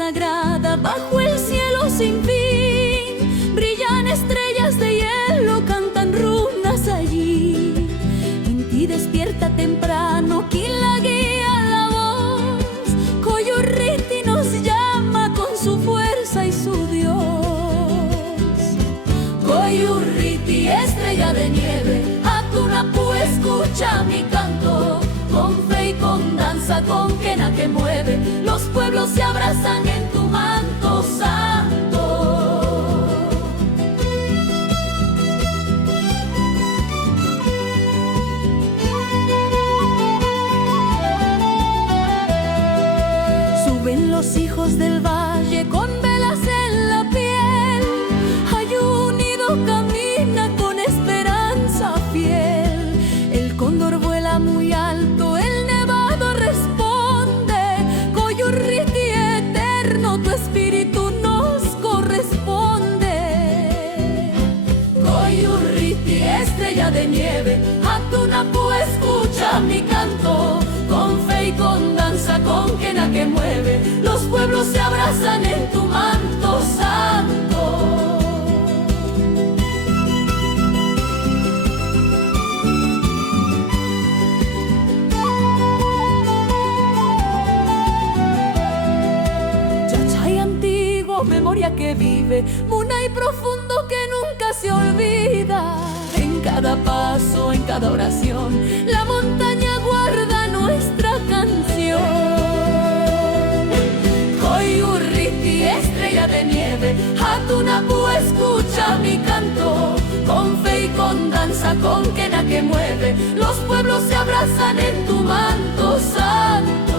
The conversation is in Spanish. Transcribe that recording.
sagrada bajo el cielo sin fin. Brillan estrellas de hielo, cantan runas allí. Inti despierta temprano, quien la guía la voz. Coyurriti nos llama con su fuerza y su Dios. Coyurriti, estrella de nieve, Atunapu, escucha mi canto. Con fe y con danza, con quena que mueve, los pueblos se abrazan en tu manto santo. Suben los hijos del valle con velas en la piel. Hay un nido, camina con esperanza fiel. El cóndor vuela muy alto, el nevado responde. Coyurriti eterno, tu espíritu nos corresponde. Coyurriti, estrella de nieve, Atunapu, escucha mi canto. Con fe y con danza, con quena que mueve, los pueblos se abrazan en tu manto santo. Chachay antiguo, memoria que vive, Munay profundo que nunca se olvida. En cada paso, en cada oración, la montaña guarda nuestra canción. Coyurriti, estrella de nieve, Atunapu, escucha mi canto. Con fe y con danza, con quena que mueve, los pueblos se abrazan en tu manto santo.